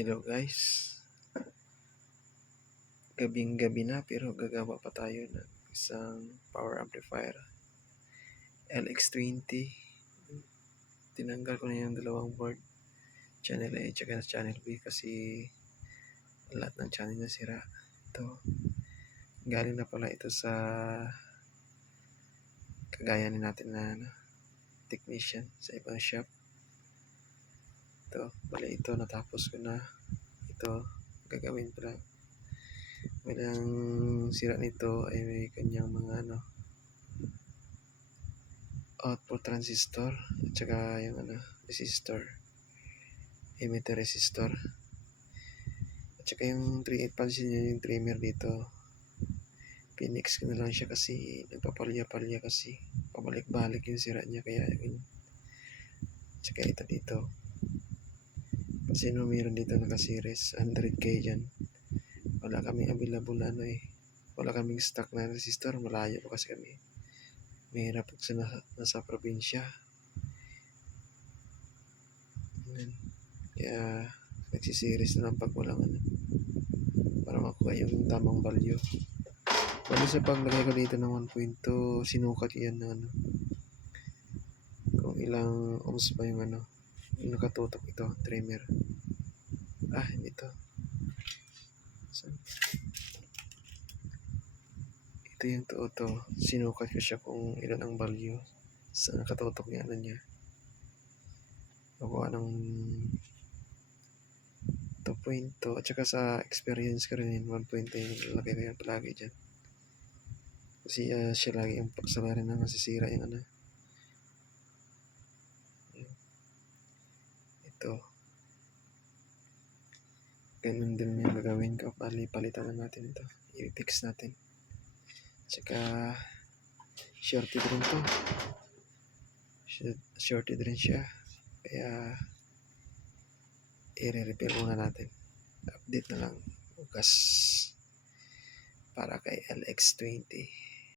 Hello guys, gabing gabi na pero gagawa pa tayo ng isang power amplifier LX20. Tinanggal ko na yung dalawang board, channel A at channel B, kasi lahat ng channel na sira. Ito, galing na pala ito sa kagaya natin na technician sa ibang shop. Ito, bali ito natapos ko na. Ito, gagawin pala. Walang sira nito ay may kanyang mga output transistor at saka yung resistor, emitter resistor, at saka yung 3.8, pansin nyo yung trimmer dito, pinix ko na lang siya kasi nagpapalya-palya, kasi pabalik-balik yung sira niya, kaya yun. At saka ito dito, kasi meron dito naka-series 100k dyan, wala kaming available wala kaming stock na resistor, malayo pa kasi kami, mahirap kasi nasa probinsya. Kaya nagsisiris na lang pag walang para makuha yung tamang value. Bali sa paglagay ko dito ng 1.2, sinukat yan na kung ilang ohms ba yung yung nakatutok ito, trimmer. Hindi to. So, ito yung to. Sinukat ko siya kung ilan ang value sa nakatutok niya niya. Nakuha ng 2.2 at saka sa experience ko rin 1.2 yung lagay ko yan palagi dyan. Kasi siya lagi yung pagsalarin na masisira yung ito. Ganun din yung gagawin ko. Palitan na natin ito. I-fix natin. Tsaka shorted rin to. Shorted rin siya. Kaya i-repair muna natin. Update na lang. Bukas para kay LX20.